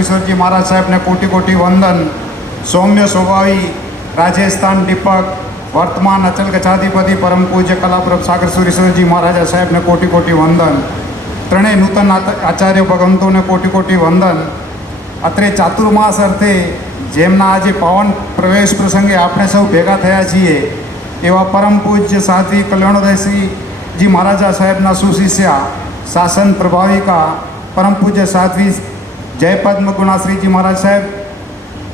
સુરેશ્વરજી મહારાજ સાહેબને કોટી કોટી વંદન. સૌમ્ય સ્વભાવી રાજસ્થાન દીપક વર્તમાન અચલ ગચ્છાધિપતિ પરમ પૂજ્ય કલાપ્રભ સાગર સુરેશ્વરજી મહારાજા સાહેબને કોટી કોટી વંદન. ત્રણેય નૂતન આચાર્ય ભગવંતોને કોટી કોટી વંદન. અત્રે ચાતુર્માસ અર્થે જેમના આજે પાવન પ્રવેશ પ્રસંગે આપણે સૌ ભેગા થયા છીએ એવા પરમ પૂજ્ય સાધ્વી કલ્યાણોદયશ્રીજી મહારાજા સાહેબના સુશિષ્યા શાસન પ્રભાવિકા પરમ પૂજ્ય સાધ્વી જયપદ્મ ગુણાશ્રીજી મહારાજ સાહેબ,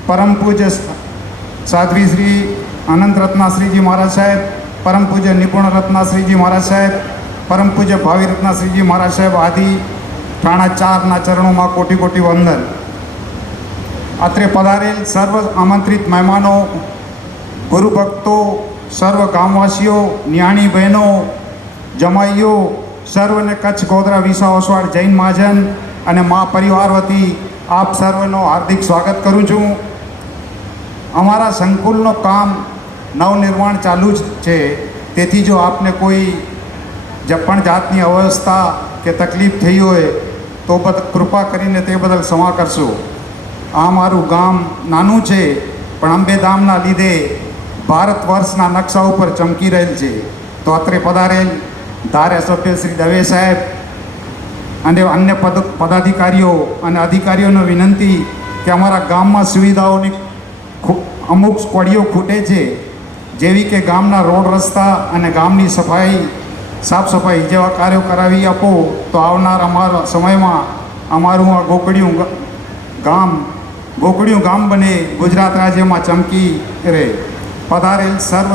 પરમ પૂજ્ય સાધ્વી શ્રી અનંત રત્નાશ્રીજી મહારાજ સાહેબ, પરમ પૂજ્ય નિપુણ રત્નાશ્રીજી મહારાજ સાહેબ, પરમ પૂજ્ય ભાવિ રત્નાશ્રીજી મહારાજ સાહેબ આદિ ટાણા ચારના ચરણોમાં કોટી કોટી વંદન. અત્રે પધારેલ સર્વ આમંત્રિત મહેમાનો, ગુરુભક્તો, સર્વ ગામવાસીઓ, ન્યાણી બહેનો, જમાઈઓ, સર્વને કચ્છ ગોધરા વિસા ઓસવાડ જૈન મહાજન અને મા પરિવાર વતી આપ સર્વનો હાર્દિક સ્વાગત કરું છું. અમારા સંકુલનું કામ નવનિર્માણ ચાલુ જ છે, તેથી જો આપને કોઈ પણ જાતની અવસ્થા કે તકલીફ થઈ હોય તો કૃપા કરીને તે બદલ ક્ષમા કરશો. આ મારું ગામ નાનું છે પણ અંબેધામના લીધે ભારત વર્ષના નકશા ઉપર ચમકી રહેલ છે. તો અત્રે પધારેલ ધારાસભ્ય શ્રી દવે સાહેબ અને અન્ય પદાધિકારીઓ અને અધિકારીઓને વિનંતી કે અમારા ગામમાં સુવિધાઓની અમુક કડીઓ ખૂટે છે, જેવી કે ગામના રોડ રસ્તા અને ગામની સફાઈ સાફ સફાઈ જેવા કાર્યો કરાવી આપો તો આવનાર અમારા સમયમાં અમારું આ ગોકળિયું ગામ બને, ગુજરાત રાજ્યમાં ચમકી રહે. પધારેલ સર્વ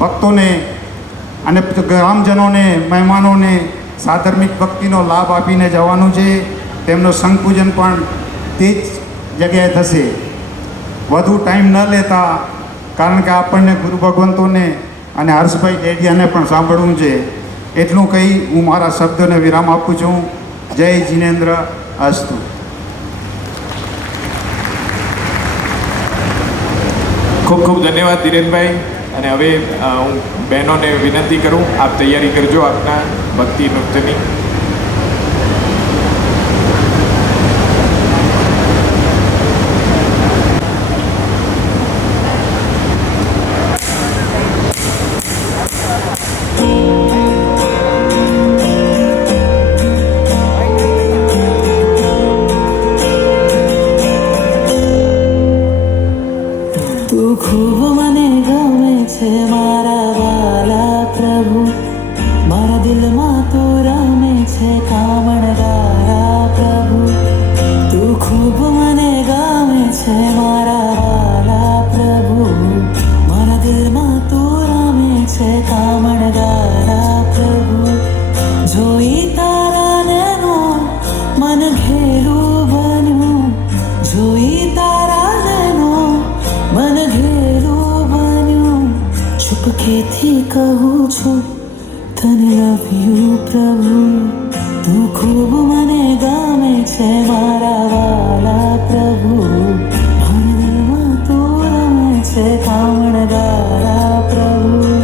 ભક્તોને અને ગ્રામજનોને, મહેમાનોને સાધર્મિક ભક્તિનો લાભ આપીને જવાનું છે. તેમનું સંપૂજન પણ તે જ જગ્યાએ થશે. વધુ ટાઈમ ન લેતા, કારણ કે આપણને ગુરુ ભગવંતોને અને હર્ષભાઈ ડેડિયાને પણ સાંભળવું છે. એટલું કહી હું મારા શબ્દોને વિરામ આપું છું. જય જિનેન્દ્ર અસ્તુ. ખૂબ ખૂબ ધન્યવાદ ધીરેનભાઈ. અને હવે હું બહેનોને વિનંતી કરું, આપ તૈયારી કરજો આપના ભક્તિ નૃત્યની. ચુપકેથી કહું છું તને લવ યુ પ્રભુ, તું ખૂબ મને ગમે છે મારા વાલા પ્રભુ, મારા દિલમાં તું રમે છે કામણગારા પ્રભુ.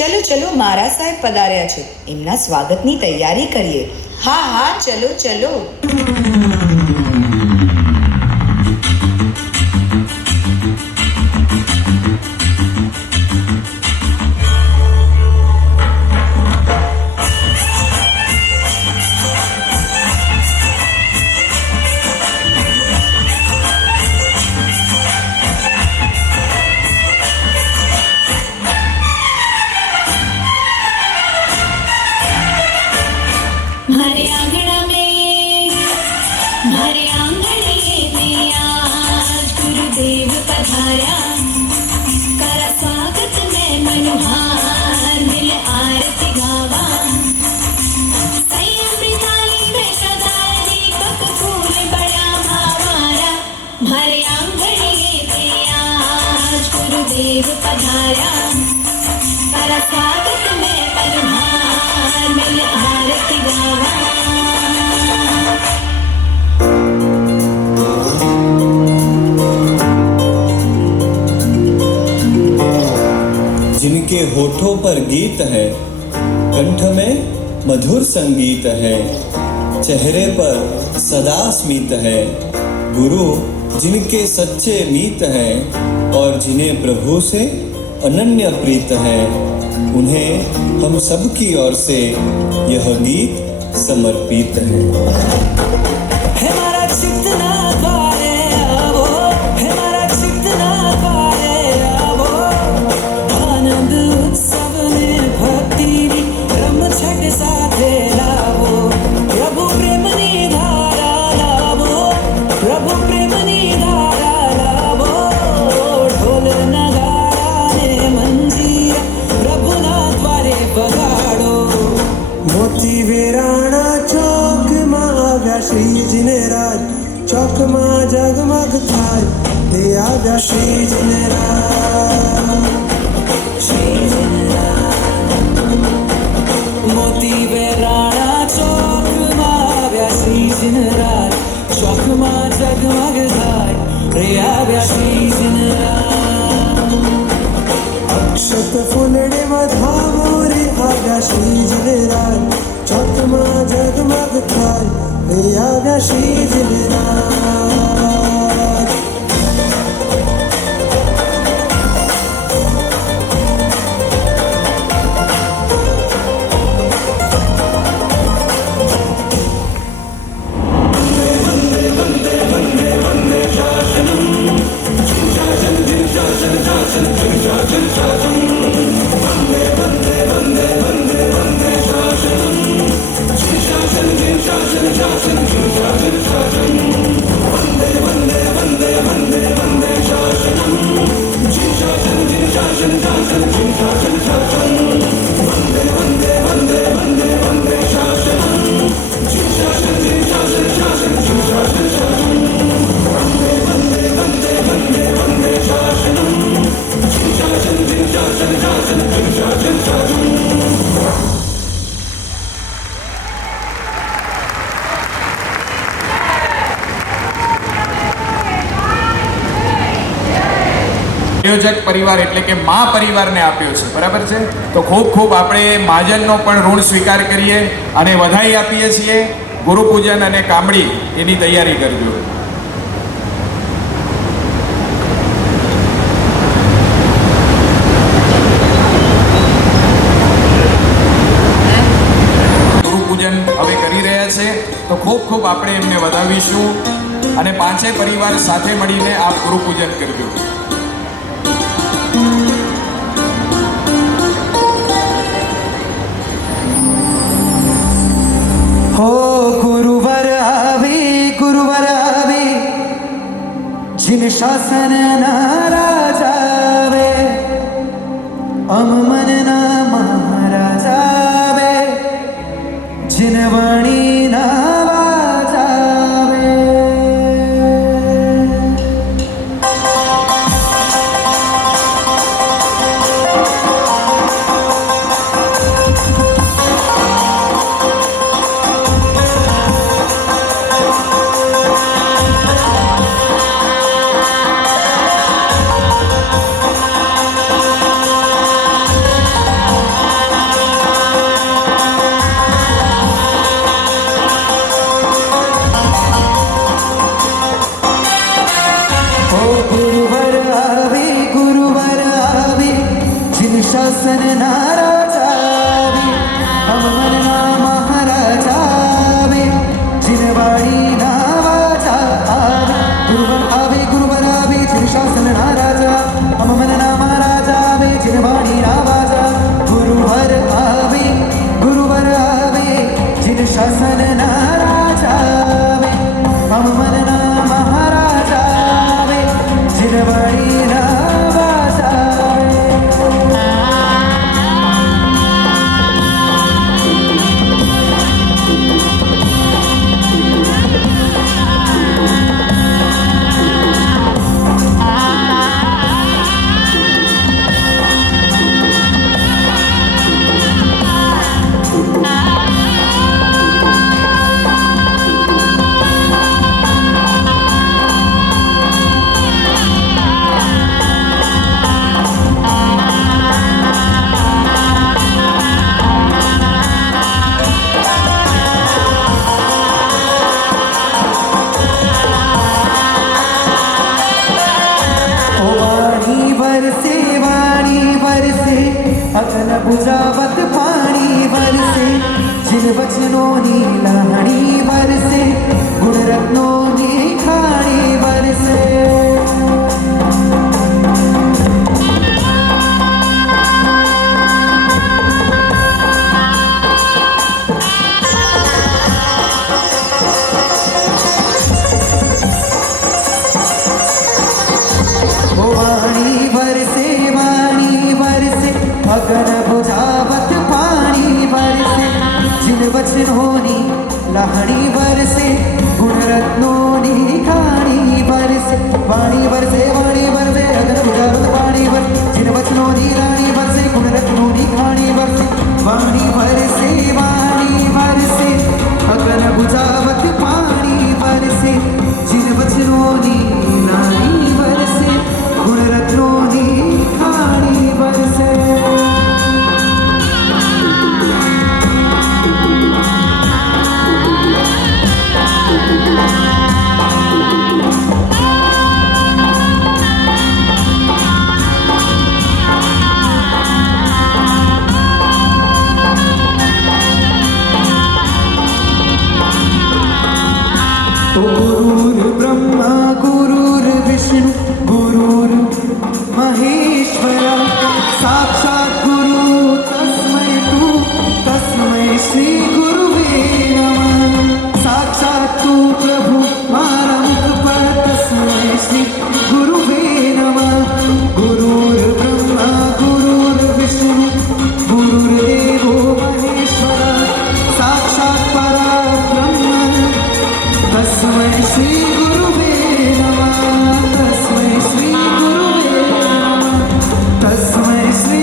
ચલો ચલો, મારા સાહેબ પધાર્યા છે, એમના સ્વાગતની તૈયારી કરીએ. હા હા, ચલો ચલો. होठों पर गीत है, कंठ में मधुर संगीत है, चेहरे पर सदा स्मित है। गुरु जिनके सच्चे मीत हैं और जिन्हें प्रभु से अनन्य प्रीत है, उन्हें हम सबकी ओर से यह गीत समर्पित है। हमारा चित्त ना द्वारे आवो, हमारा चित्त ना द्वारे आवो, आनंद उत्सव ने भक्ति रम छट साथे लावो, प्रभु प्रेमनी धारा लावो, प्रभु प्रेमनी धारा लावो, ढोल नगारा ने मंजीरा प्रभुना द्वारे बगाड़ो। मोती वेराणा चौक में आव्या श्रीजीने राज, चौक में जगमग थाय ले आव्या श्रीजीने राज, श्रीजीने राज। मोती वेराणा चौक में आव्या श्रीजीने राज, चौक में जगमग थाय रे आव्या श्रीजीने राज। अक्षत फुलड़े मधावो रे आव्या श्रीजीने राज, चौक में जगमग थाय ले आव्या श्रीजीने राज। સંયોજક પરિવાર એટલે કે મા પરિવારને આપ્યો છે, બરાબર છે? તો ખૂબ ખૂબ આપણે મહાજનનો પણ ઋણ સ્વીકાર કરીએ અને વધાઈ આપીએ છીએ. ગુરુ પૂજન અને કામળી એની તૈયારી કરજો. ગુરુ પૂજન હવે કરી રહ્યા છે, તો ખૂબ ખૂબ આપણે એમને વધાવીશું અને પાંચે પરિવાર સાથે મળીને આપ ગુરુ પૂજન કરજો. हो गुरुवर आवे जिन शासन राजावे, अम मन ना महाराजावे, जिन वाणी ना वाजावे। शासन नाराजावे, हम मन ना महाराजावे, जिनवाड़ी नावाजा आवे। गुरुवर आवे जिन शासन नाराजा, हम मन ना महाराजावे, जिनवाड़ी नावाजा। गुरुवर आवे जिन शासन नाराजावे, हम मन ना महाराजावे, जिनवाड़ी नावाजा। भुजावत पाणी बरसे जिन वचनोनी लहणी बरसे गुण रत्नोनी खाणी बरसे अगन बुझावत पानी बरसे जिन वचनोनी लहणी बरसे गुण रत्नोनी खाणी बरसे वाणी बरसे अगन बुझावत पानी बरसे जिन वचनोनी लहणी बरसे गुण रत्नोनी खाणी बरसे वाणी बरसे अगन बुझावत पानी बरसे जिन वचनोनी लहणी बरसे गुण रत्नोनी खाणी बरसे गुरुर्ब्रह्मा गुरुर्विष्णु गुरुर् महेश्वरा साक्षात् गुरु तस्मै श्री गुरुवे नमः साक्षात् तू प्रभु मारा मुख पर तस्मै श्री गुरुवे नमः गुरुर्ब्रह्मा गुरुर्विष्णु गुरुर्देवो महेश्वरा साक्षात् परब्रह्म तस्मै श्री गुरुवे नमः तस्मै श्री गुरुवे नमः तस्मै श्री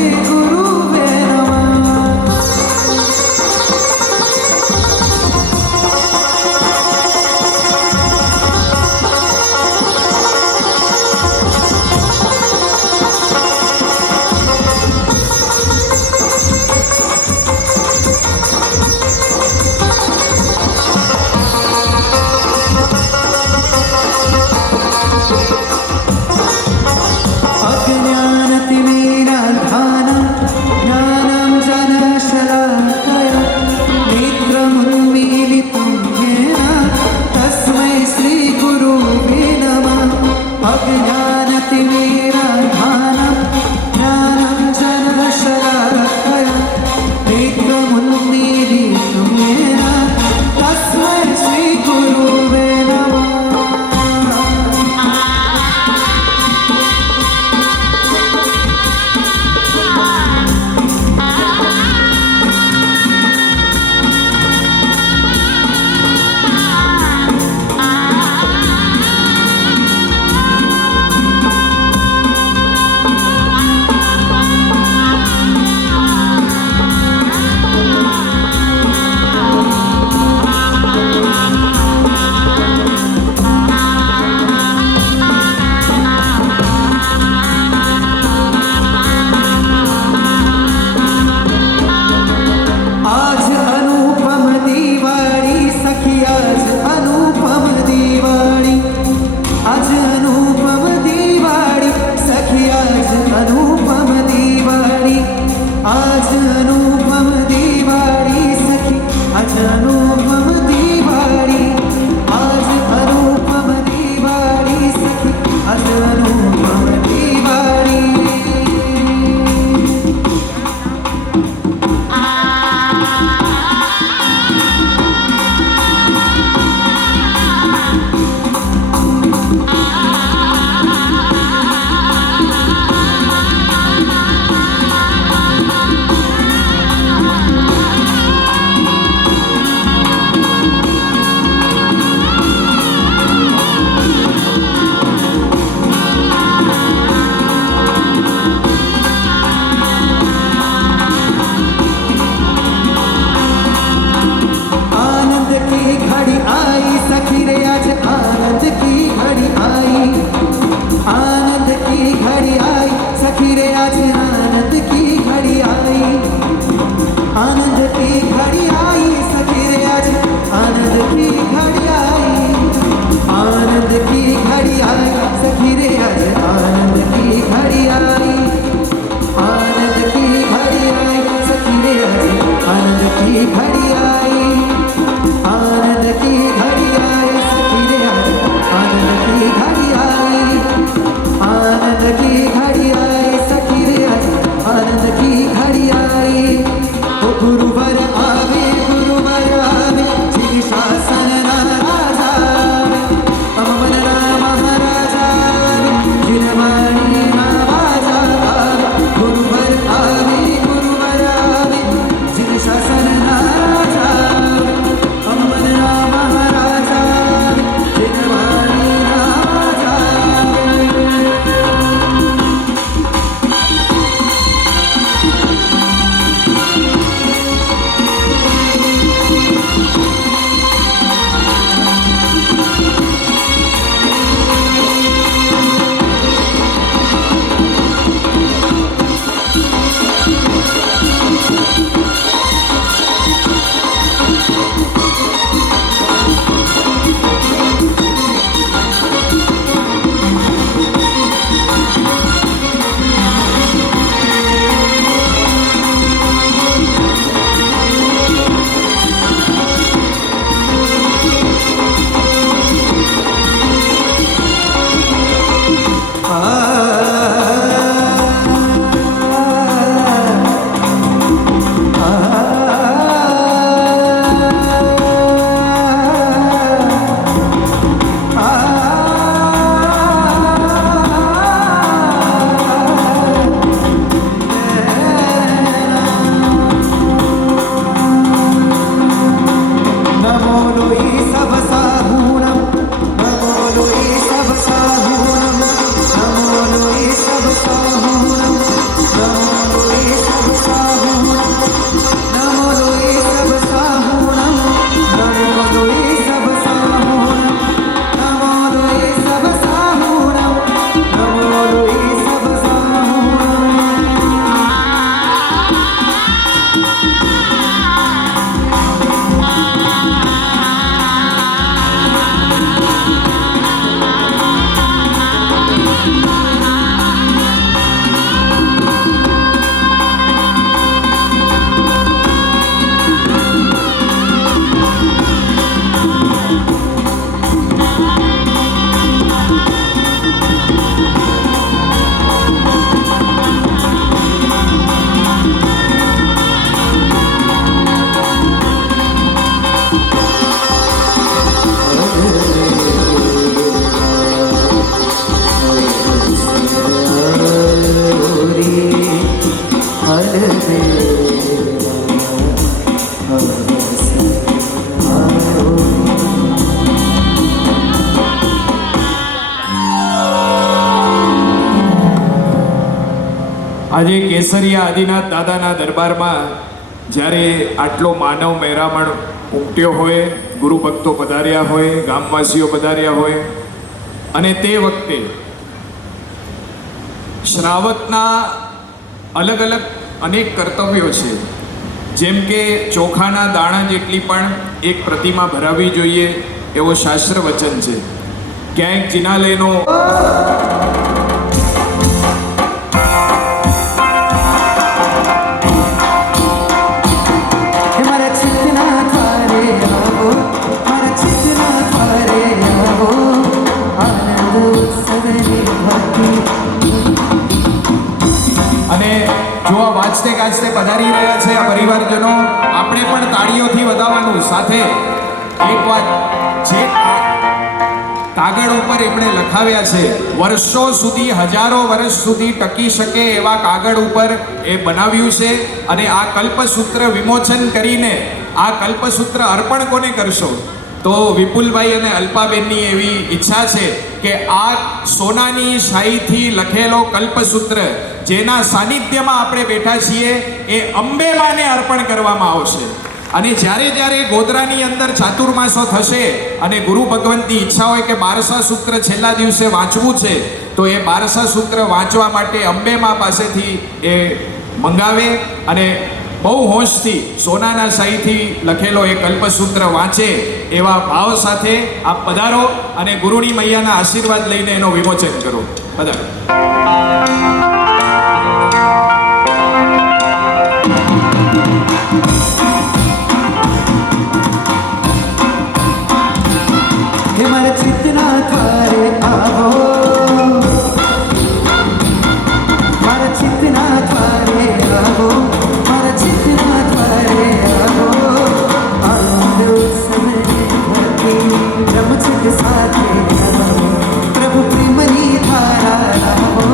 આજે કેસરિયા આદિનાથ દાદાના દરબારમાં જ્યારે આટલો માનવ મહેરામણ ઉમટ્યો હોય, ગુરુ ભક્તો પધાર્યા હોય, ગામવાસીઓ પધાર્યા હોય, અને તે વખતે શ્રાવકના અલગ અલગ અનેક કર્તવ્યો છે, જેમ કે ચોખાના દાણા જેટલી પણ એક પ્રતિમા ભરાવી જોઈએ એવો શાસ્ત્ર વચન છે. ક્યાંક જિનાલયનો અને જો આ વાંચતે ગાજતે પધારી રહ્યા છે આ પરિવારજનો, આપણે પણ તાળીઓથી વધાવવાનું. સાથે એક વાત, જે કાગળ ઉપર એમણે લખાવ્યા છે, વર્ષો સુધી, હજારો વર્ષ સુધી ટકી શકે એવા કાગળ ઉપર એ બનાવ્યું છે. અને આ કલ્પસૂત્ર વિમોચન કરીને આ કલ્પસૂત્ર અર્પણ કોને કરશો? તો વિપુલભાઈ અને અલ્પાબેનની એવી ઈચ્છા છે કે આ સોનાની શાહીથી લખેલો કલ્પસૂત્ર, જેના સાનિધ્યમાં આપણે બેઠા છીએ, એ અંબે માને અર્પણ કરવામાં આવશે. અને જ્યારે જ્યારે ગોધરાની અંદર ચાતુર્માસો થશે અને ગુરુ ભગવંતની ઈચ્છા હોય કે બારસા સૂત્ર છેલ્લા દિવસે વાંચવું છે, તો એ બારસા સૂત્ર વાંચવા માટે અંબેમા પાસેથી એ મંગાવે અને બહુ હોશથી સોનાના શાહીથી લખેલો એ કલ્પસૂત્ર વાંચે એવા ભાવ સાથે આપ પધારો અને ગુરુની મૈયાના આશીર્વાદ લઈને એનો વિમોચન કરો. પધારો. મારા ચિત્તના દ્વારે આવો, મારા ચિત્તના દ્વારે આવો, મારા ચિત્તના દ્વારે આવો. આનંદ ઉત્સવને ભરતી રમઝટ સાથે આવો, પ્રભુ પ્રેમની ધારા આવો,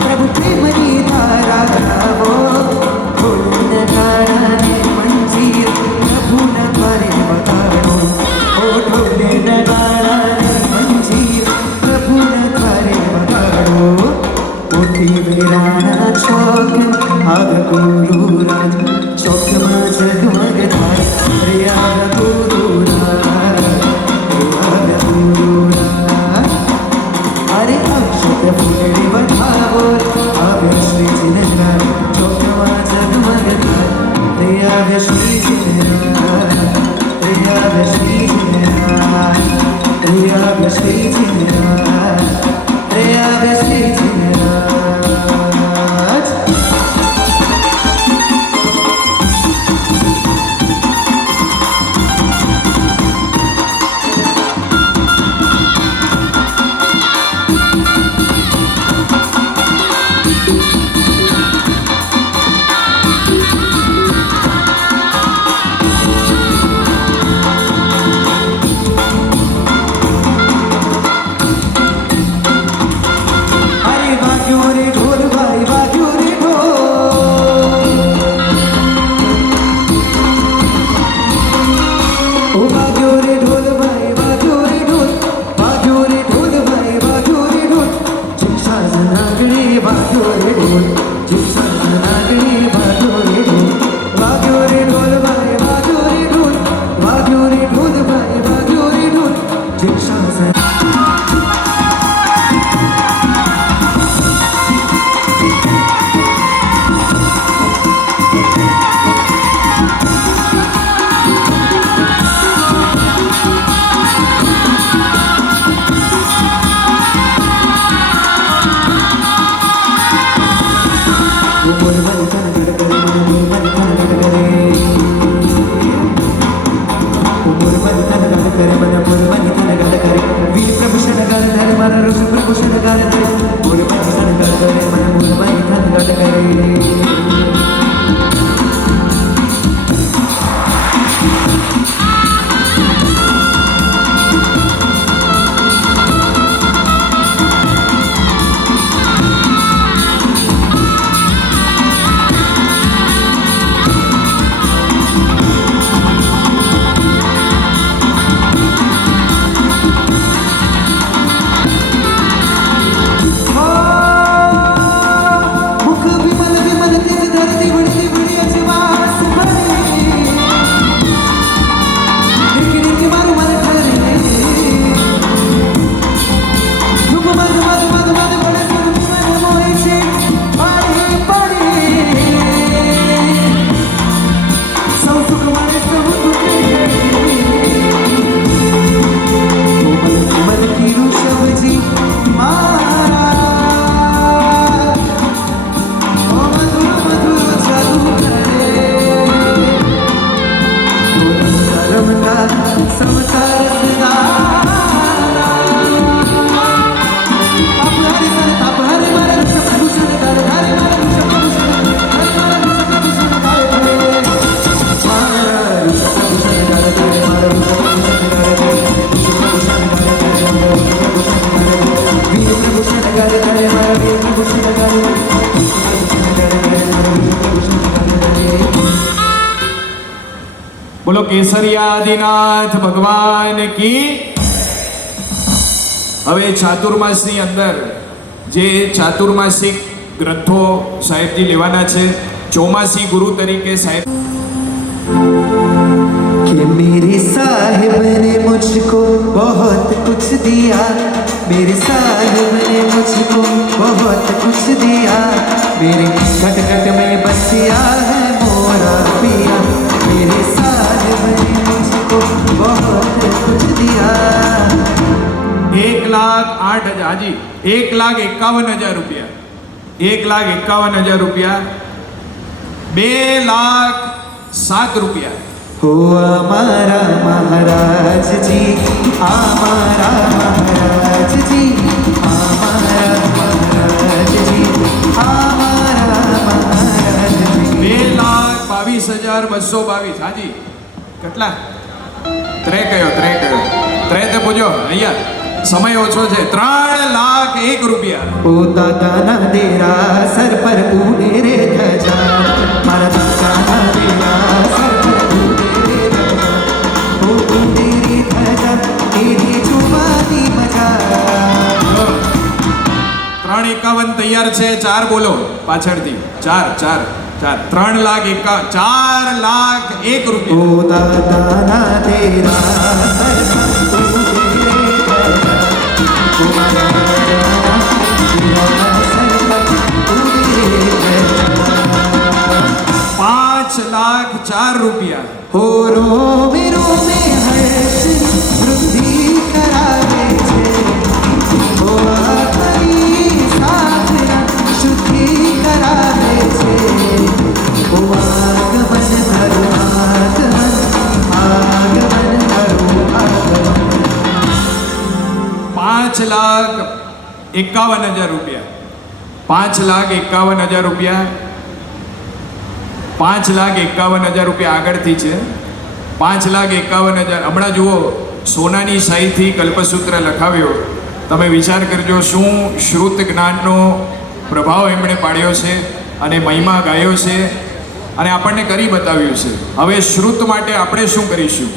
પ્રભુ પ્રેમની ધારા આવો. ઢોલના ગાળાને મંજીર પ્રભુના દ્વારે વગાડો, ઓ ઢોલના ગાળાને મંજીર પ્રભુના દ્વારે વગાડો. મોતી વેરાણા ચોક આગ ગુરુરાજ, ચોકમાં ઝગમગ થાય રે આગ ગુરુરાજ, આગ ગુરુરાજ. અરે અક્ષત ફૂલડી વધાવો, આવ્યો શ્રીજીને રાજ, ચોકમાં ઝગમગ થાય રે આવ્યો શ્રીજીને રાજ, રે આવ્યો શ્રીજીને રાજ, રે આવ્યો શ્રીજીને રાજ, રે આવ્યો શ્રીજીને રાજ. અરે વાગ્યો રે ઢોલ ભાઈ, વાગ્યો રે ઢોલ, ઓ વાગ્યો રે ઢોલ ભાઈ, વાગ્યો રે ઢોલ, વાગ્યો રે ઢોલ ભાઈ, વાગ્યો રે ઢોલ. જીક્ષા જનાગણે વાગ્યો રે ઢોલ, જીક્ષા જનાગણે વાગ્યો રે ઢોલ, વાગ્યો રે ઢોલ ભાઈ, વાગ્યો રે ઢોલ, વાગ્યો રે ઢોલ ભાઈ, વાગ્યો રે ઢોલ. જીક્ષા વીર પ્રભુ શણગાર ધરે મારા ઋષિ પ્રભુ શણગાર ધરે, બોલ પ્રભુ શણગાર ધરે મને બોલવાની ધનગઢ કરે. મુખ વિમલ કેસરિયા આદિનાથ ભગવાન કી. હવે ચાતુર્માસની અંદર જે ચાતુર્માસિક ગ્રંથો સાહેબજી લેવાના છે, ચોમાસી ગુરુ તરીકે સાહેબ कि मेरे साहिब ने मुझको बहुत कुछ दिया, मेरे साहिब ने मुझको बहुत कुछ दिया, मेरे घट घट में बसिया है मोरा पिया, मेरे साहिब ने मुझको बहुत कुछ दिया. 1,08,000 હાજી 1,51,000 રૂપિયા, 1,51,000 રૂપિયા, 2,07,000 રૂપિયા. हो हमारा महाराज जी, हमारा महाराज जी, हमारा महाराज जी, हमारा महाराज जी. 2,22,222 હાજી. કેટલા? ત્રે કયો ત્રે તે પૂછો અહીંયા, સમય ઓછો છે. 3,01,000 રૂપિયા. ओ दादा ना तेरा सर पर उड़े रे धजा, मारा दादा ना तेरा सर पर उड़े रे धजा, ओ उड़े रे धजा तेरी जुबानी मजा. 3,51,000 તૈયાર છે. 4 બોલો પાછળથી. 4 3,51,000 રૂપિયા. ओ दादा ना तेरा सर पर उड़े रे धजा, ओ मारा दादा तेरा सर पर उड़े रे धजा. 5,04,000 રૂપિયા. हो रोमे रोमे हर्ष वृद्धि करावे छे, हो आखरी साधना शुद्धि करावे छे, हो आगमन धरो आगमन, आगमन धरो आगमन. 5,51,000 રૂપિયા. 5,51,000 રૂપિયા. 5,51,000 રૂપિયા આગળથી છે. 5,51,000. હમણાં જુઓ, સોનાની શાહીથી કલ્પસૂત્ર લખાવ્યો. તમે વિચાર કરજો શું શ્રુત જ્ઞાનનો પ્રભાવ એમણે પાડ્યો છે અને મહિમા ગાયો છે અને આપણને કરી બતાવ્યું છે. હવે શ્રુત માટે આપણે શું કરીશું?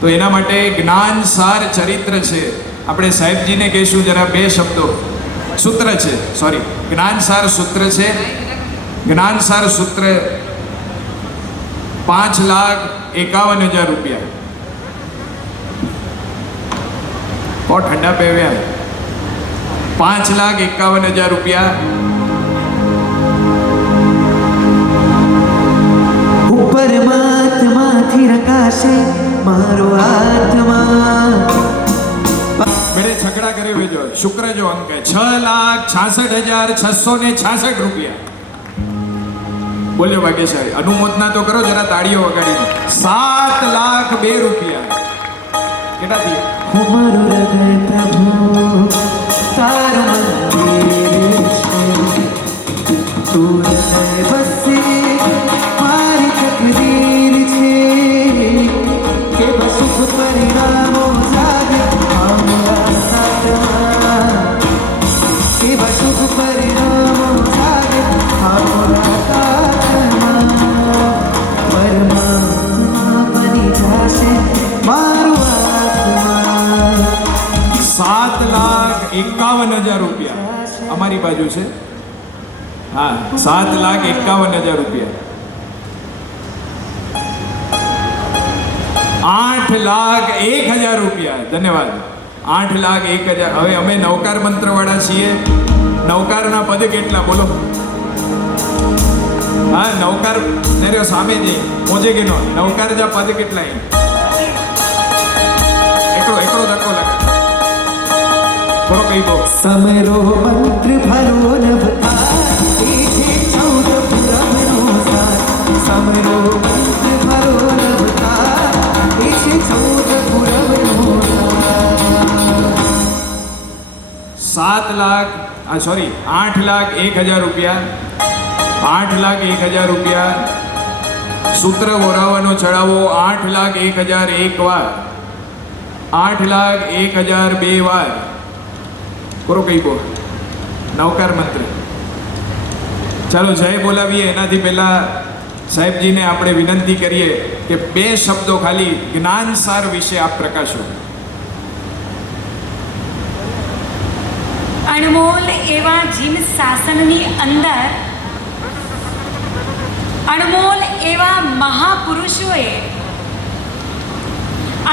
તો એના માટે જ્ઞાનસાર ચરિત્ર છે. આપણે સાહેબજીને કહીશું જરા 2 શબ્દો. સૂત્ર છે, સોરી, જ્ઞાનસાર સૂત્ર છે. જ્ઞાનસાર સૂત્ર 5,51,000 રૂપિયા. બહુ ઠંડા પહેવ્યા. 5,51,000 રૂપિયા. પરમાત્માથી રકાશે મારો આત્મા. બેડે છકડા કરી વેજો. શુક્ર જો અંક 6,66,666 રૂપિયા. બોલ્યો ભાગ્યશાળી. અનુમોદના તો કરો જરા, તાળીઓ વગાડીને. 7,02,000 રૂપિયા. કેટલા થયા? હું મારું હૃદય પ્રભુ તારું મંદિર છે, તું હૃદય બસે મારી તકદીર છે, કે સુખ પરિણામો સાધે અમારા સાથમાં, કે સુખ પરિણામો સાધે અમારા સાથમાં. પરમાત્મા બની જશે મારું આત્મા. 7,51,000 રૂપિયા. અમારી બાજુ છે. હા, 7,51,000 રૂપિયા. 8,01,000 રૂપિયા. ધન્યવાદ. 8,01,000. હવે અમે નવકાર મંત્ર વાળા છીએ. નવકારના પદ કેટલા બોલો? હા, નવકાર ને સામે જઈ મોજે કે નો નવકાર જા પદ કેટલા? એકડો ધક્કો લાગે. બોલો કઈ બો. સમરો મંત્ર ભરો નવકાર, એ છે 14 પુરાણનો સાર. સમરો મંત્ર ભરો નવકાર, એ છે 14 પુરાણનો સાર. 8,01,000 રૂપિયા. 8,01,000 રૂપિયા. સૂત્ર વોરાવાનો ચડાવો 8,01,000 એક વાર. 8,01,000 બે વાર. કરો કઈ બો. નવકાર મંત્ર. ચાલો જય બોલાવીએ. એનાથી પહેલા સાહેબજીને આપણે વિનંતી કરીએ કે 2 શબ્દો ખાલી જ્ઞાનસાર વિશે આપ પ્રકાશો. અણમોલ એવા જીન શાસનની અંદર અણમોલ એવા મહાપુરુષોએ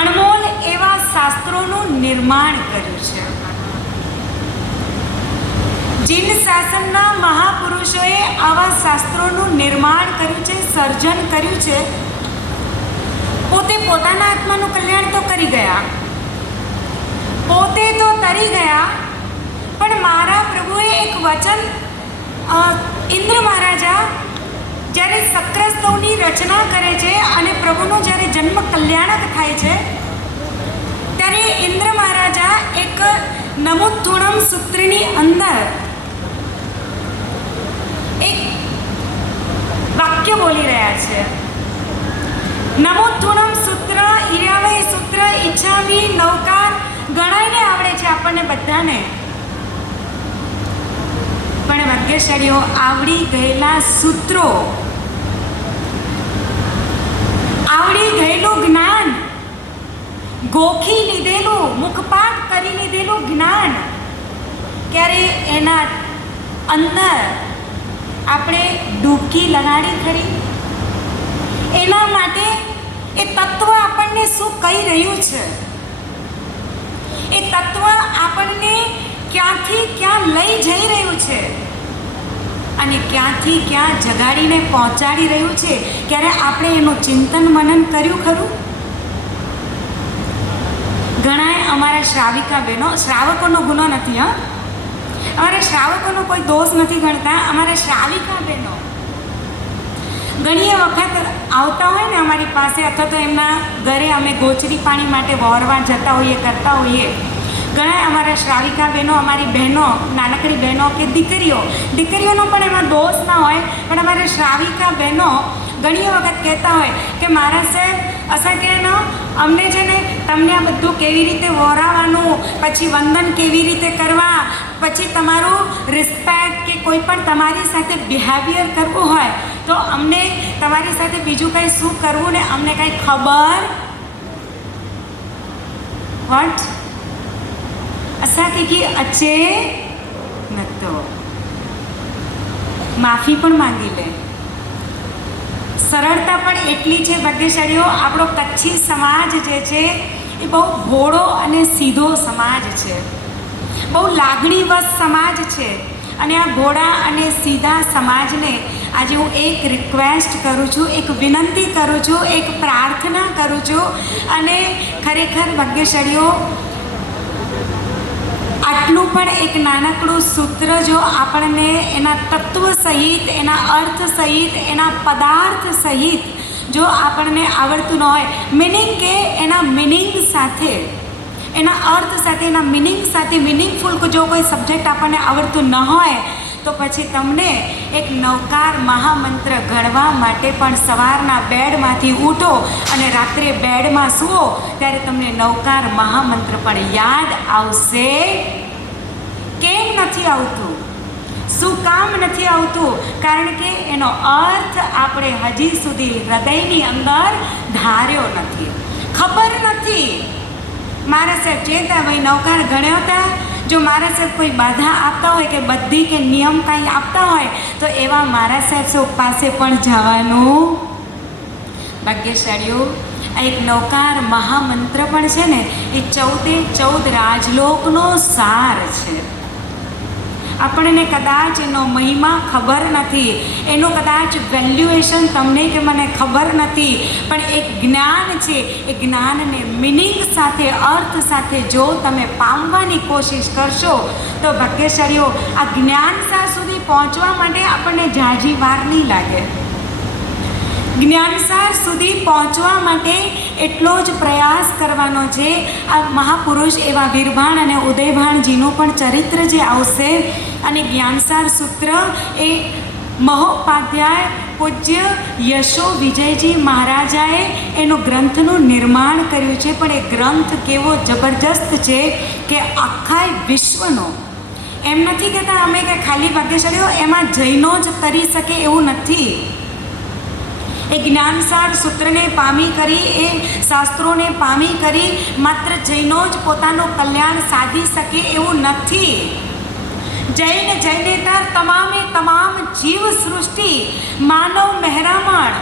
અણમોલ એવા શાસ્ત્રોનું નિર્માણ કર્યું છે. જીન શાસનના મહાપુરુષોએ આવા શાસ્ત્રોનું નિર્માણ કર્યું છે, સર્જન કર્યું છે. પોતે પોતાના આત્માનું કલ્યાણ તો કરી ગયા, પોતે તો તરી ગયા, પણ મારા પ્રભુએ એક વચન, ઇન્દ્ર મહારાજા જ્યારે શક્રસ્તવની રચના કરે છે અને પ્રભુનો જ્યારે જન્મ કલ્યાણક થાય છે ત્યારે ઇન્દ્ર મહારાજા એક નમોત્થુણમ સૂત્રની અંદર એક વાક્ય બોલી રહ્યા છે. નમોત્થુણમ સૂત્ર ઈર્યાવય સૂત્ર ઈચ્છામી નૌકાર ગણાઈને આવડે છે આપણને બધાને, પણ ભાગ્યશાળીઓ આવડી ગયેલા સૂત્રો, આવડી ગયેલું જ્ઞાન, ગોખી લીધેલું, મુખપાઠ કરી લીધેલું જ્ઞાન, ક્યારે એના અંદર આપણે ડૂબકી લગાડી ખરી? એના માટે એ તત્વ આપણને શું કહી રહ્યું છે, એ તત્વ આપણને ક્યાંથી ક્યાં લઈ જઈ રહ્યું છે અને ક્યાંથી ક્યાં જગાડીને પહોંચાડી રહ્યું છે, ક્યારે આપણે એનું ચિંતન મનન કર્યું ખરું? ઘણાએ અમારા શ્રાવિકા બહેનો, શ્રાવકોનો ગુનો નથી, હા, અમારા શ્રાવકોનો કોઈ દોષ નથી ગણતા, અમારા શ્રાવિકા બહેનો ઘણી વખત આવતા હોય ને અમારી પાસે, અથવા તો એમના ઘરે અમે ગોચરી પાણી માટે વહોરવા જતા હોઈએ, કરતા હોઈએ. ઘણા અમારા શ્રાવિકા બહેનો, અમારી બહેનો, નાનકડી બહેનો કે દીકરીઓનો પણ એમાં દોષ ના હોય, પણ અમારા શ્રાવિકા બહેનો ઘણી વખત કહેતા હોય કે મારા સાહેબ અસા કે અમને છે ને તમને આ બધું કેવી રીતે વહોરાવાનું, પછી વંદન કેવી રીતે કરવા, પછી તમારું રિસ્પેક્ટ કે કોઈ પણ તમારી સાથે બિહેવિયર કરવું હોય તો અમને તમારી સાથે બીજું કંઈ શું કરવું ને અમને કંઈ ખબર વોટ અસાંखे અચે નતો. માફી પણ માંગી લે. સરળતા પણ એટલી છે ભાગ્યશાળીઓ, આપણો કચ્છી સમાજ જે છે એ બહુ ભોળો અને સીધો સમાજ છે, બહુ લાગણીવશ સમાજ છે. અને આ ભોળા અને સીધા સમાજને આજે હું એક રિક્વેસ્ટ કરું છું, એક વિનંતી કરું છું, એક પ્રાર્થના કરું છું. અને ખરેખર ભાગ્યશાળીઓ આટલું પણ એક નાનકડું સૂત્ર જો આપણને એના તત્વ સહિત, એના અર્થ સહિત, એના પદાર્થ સહિત જો આપણને આવડતું ન હોય, મિનિંગ કે એના મિનિંગ સાથે, એના અર્થ સાથે, એના મિનિંગ સાથે, મિનિંગફુલ જો કોઈ સબ્જેક્ટ આપણને આવડતું ન હોય તો પછી તમને એક નવકાર મહામંત્ર ગણવા માટે પણ સવારના બેડમાંથી ઉઠો અને રાત્રે બેડમાં સૂવો ત્યારે તમને નવકાર મહામંત્ર પણ યાદ આવશે. કેમ નથી આવતું? શું કામ નથી આવતું? કારણ કે એનો અર્થ આપણે હજી સુધી હૃદયની અંદર ધાર્યો નથી, ખબર નથી. મારા સાહેબ ચેતા ભાઈ નવકાર ગણ્યો હતા, જો મારા સાહેબ કોઈ બાધા આપતા હોય કે બધી કે નિયમ કાંઈ આપતા હોય તો એવા મારા સાહેબ પાસે પણ જવાનું. ભાગ્યશાળીઓ આ એક નવકાર મહામંત્ર પણ છે ને એ 14 રાજલોકનો સાર છે. આપણને કદાચ એનો મહિમા ખબર નથી, એનું કદાચ વેલ્યુએશન તમને કે મને ખબર નથી, પણ એક જ્ઞાન છે, એ જ્ઞાનને મિનિંગ સાથે, અર્થ સાથે જો તમે પામવાની કોશિશ કરશો તો ભાગ્યશાળીઓ આ જ્ઞાનસાર સુધી પહોંચવા માટે આપણને ઝાઝી વાર નહીં લાગે. જ્ઞાનસાર સુધી પહોંચવા માટે એટલો જ પ્રયાસ કરવાનો છે. આ મહાપુરુષ એવા વીરભાણ અને ઉદયભાણજીનું પણ ચરિત્ર જે આવશે અને જ્ઞાનસાર સૂત્ર એ મહોપાધ્યાય પૂજ્ય યશો વિજયજી મહારાજાએ એનું ગ્રંથનું નિર્માણ કર્યું છે. પણ એ ગ્રંથ કેવો જબરજસ્ત છે કે આખા વિશ્વનો, એમ નથી કહેતા અમે કે ખાલી ભાગ્યશાળીઓ એમાં જૈનો જ તરી શકે એવું નથી. એ જ્ઞાનસાર સૂત્રને પામી કરી, એ શાસ્ત્રોને પામી કરી માત્ર જૈનો જ પોતાનું કલ્યાણ સાધી શકે એવું નથી. જૈનેતર તમામે તમામ જીવ સૃષ્ટિ, માનવ મહેરામણ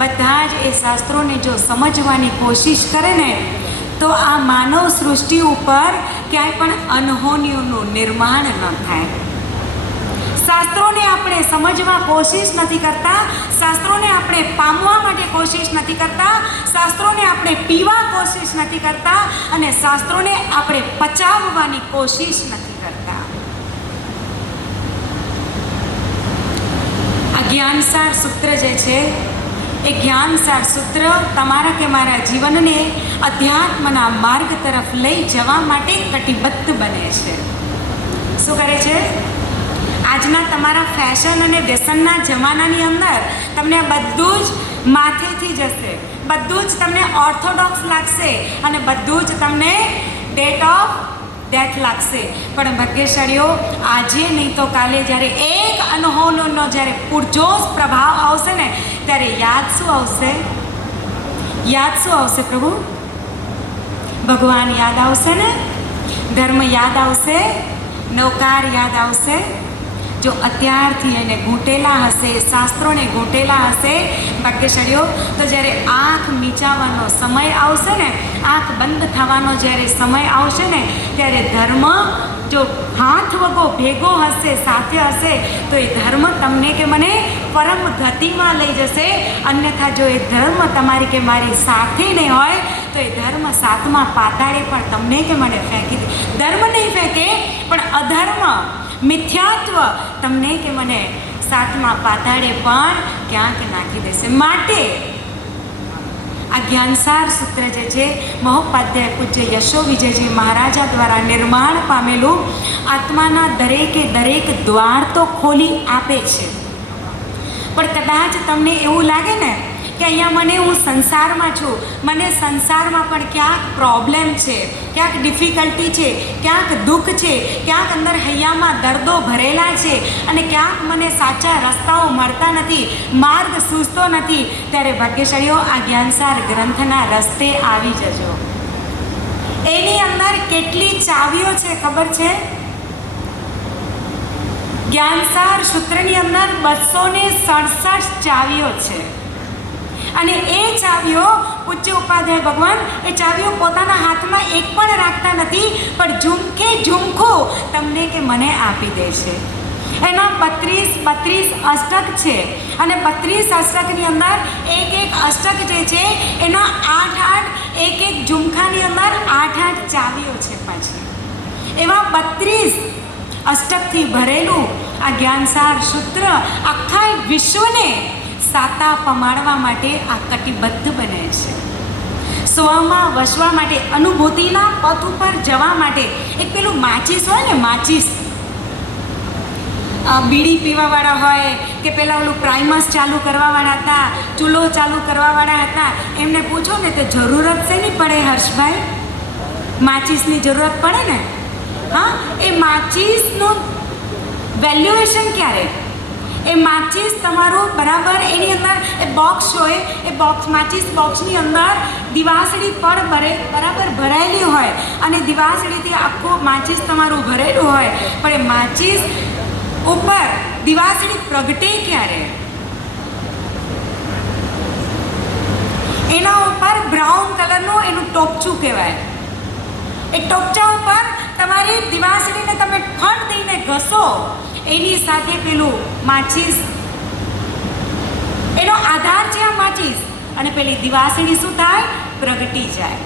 બધા જ એ શાસ્ત્રોને જો સમજવાની કોશિશ કરે ને તો આ માનવ સૃષ્ટિ ઉપર ક્યાંય પણ અનહોનીઓનું નિર્માણ ન થાય. શાસ્ત્રોને આપણે સમજવા કોશિશ નથી કરતા, શાસ્ત્રોને આપણે પામવા માટે કોશિશ નથી કરતા, શાસ્ત્રોને આપણે પીવા કોશિશ નથી કરતા અને શાસ્ત્રોને આપણે પચાવવાની કોશિશ નથી કરતા. આ જ્ઞાનસાર સૂત્ર જે છે એ જ્ઞાનસાર સૂત્ર તમારા કે મારા જીવનને અધ્યાત્મના માર્ગ તરફ લઈ જવા માટે કટિબદ્ધ બને છે. શું કરે છે? આજના તમારા ફેશન અને વ્યસનના જમાનાની અંદર તમને આ બધું જ માથેથી જશે, બધું જ તમને ઓર્થોડોક્સ લાગશે અને બધું જ તમને ડેટ ઓફ ડેથ લાગશે. પણ ભાગ્યશાળીઓ, આજે નહીં તો કાલે જ્યારે એક અનહોનોનો જ્યારે પૂરજોશ પ્રભાવ આવશે ને ત્યારે યાદ શું આવશે? યાદ શું આવશે પ્રભુ? ભગવાન યાદ આવશે ને, ધર્મ યાદ આવશે, નવકાર યાદ આવશે. જો અત્યારથી એને ગૂંટેલા હશે, શાસ્ત્રોને ગૂંટેલા હશે ભાગ્યશાળીઓ, તો જ્યારે આંખ મીચાવવાનો સમય આવશે ને, આંખ બંધ થવાનો જ્યારે સમય આવશે ને ત્યારે ધર્મ જો હાથ વગો ભેગો હશે, સાથે હશે તો એ ધર્મ તમને કે મને પરમ ગતિમાં લઈ જશે. અન્યથા જો એ ધર્મ તમારી કે મારી સાથે નહીં હોય તો એ ધર્મ સાતમા પાતાળે પણ તમને કે મને ફેંકી દે. ધર્મ નહીં ફેંકે પણ અધર્મ, મિથ્યાત્વ તમને કે મને સાતમા પાતાળે પણ ક્યાંક નાખી દેશે. માટે આ જ્ઞાનસાર સૂત્ર જે છે મહોપાધ્યાય પૂજ્ય યશો વિજયજી મહારાજા દ્વારા નિર્માણ પામેલું આત્માના દરેકે દરેક દ્વાર તો ખોલી આપે છે. પણ કદાચ તમને એવું લાગે ને કે અહીંયા મને, હું સંસારમાં છું, મને સંસારમાં પણ ક્યાંક પ્રોબ્લેમ છે, ક્યાંક ડિફિકલ્ટી છે, ક્યાંક દુઃખ છે, ક્યાંક અંદર હૈયામાં દર્દો ભરેલા છે અને ક્યાંક મને સાચા રસ્તાઓ મળતા નથી, માર્ગ સૂઝતો નથી, ત્યારે ભાગ્યશાળીઓ આ જ્ઞાનસાર ગ્રંથના રસ્તે આવી જજો. એની અંદર કેટલી ચાવીઓ છે ખબર છે? જ્ઞાનસાર સૂત્રની અંદર 267 ચાવીઓ છે અને એ ચાવીઓ પૂજ્ય ઉપાધ્યાય ભગવાન એ ચાવીઓ પોતાના હાથમાં એક પણ રાખતા નથી, પણ ઝુમકે ઝુમખું તમને કે મને આપી દે છે. એના 32 અષ્ટક છે અને 32 અષ્ટકની અંદર એક અષ્ટક જે છે એના 8 એક ઝુમખાની અંદર 8 ચાવીઓ છે. પાછી એવા 32 અષ્ટકથી ભરેલું આ જ્ઞાનસાર સૂત્ર આખા વિશ્વને સાતા પમાડવા માટે આ કટિબદ્ધ બને છે. સ્વમાં વસવા માટે, અનુભૂતિના પથ ઉપર જવા માટે. એક પેલું માચીસ હોય ને, માચીસ બીડી પીવાવાળા હોય કે પેલા ઓલું પ્રાઇમસ ચાલુ કરવાવાળા હતા, ચૂલો ચાલુ કરવાવાળા હતા, એમને પૂછો ને તો જરૂરત શેની પડે હર્ષભાઈ? માચીસની જરૂરત પડે ને. હા, એ માચીસનું વેલ્યુએશન ક્યારે? એ માચીસ તમારું બરાબર એની અંદર એ બોક્સ હોય, એ બોક્સ માચીસ બોક્સની અંદર દિવાસળી પણ બરાબર ભરાયેલી હોય અને દિવાસળીથી આખું માચીસ તમારું ભરેલું હોય, પણ એ માચીસ ઉપર દિવાસળી પ્રગટે ક્યારે? એના ઉપર બ્રાઉન કલરનું એનું ટોપચું કહેવાય. એ ટોપચા ઉપર તમારી દિવાસળીને તમે ફળ દઈને ઘસો, એની સાથે પેલું માચીસ, એનો આધાર છે આ માચીસ, અને પેલી દિવાસળી શું થાય? પ્રગટી જાય.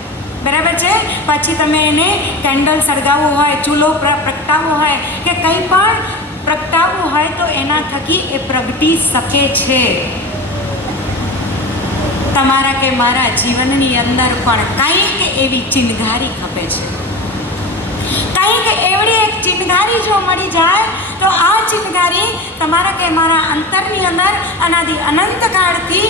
બરાબર છે? પછી તમે એને કેન્ડલ સળગાવવું હોય, ચૂલો પ્રગટાવવો હોય કે કંઈ પણ પ્રગટાવવું હોય તો એના થકી એ પ્રગટી શકે છે. તમારા કે મારા જીવનની અંદર પણ કંઈક એવી ચિનગારી ખપે છે. કંઈક એવડી એક ચિનગારી જો મળી જાય તો આ ચિનગારી તમારા કે મારા અંતરની અંદર અનાદિ અનંત કાળથી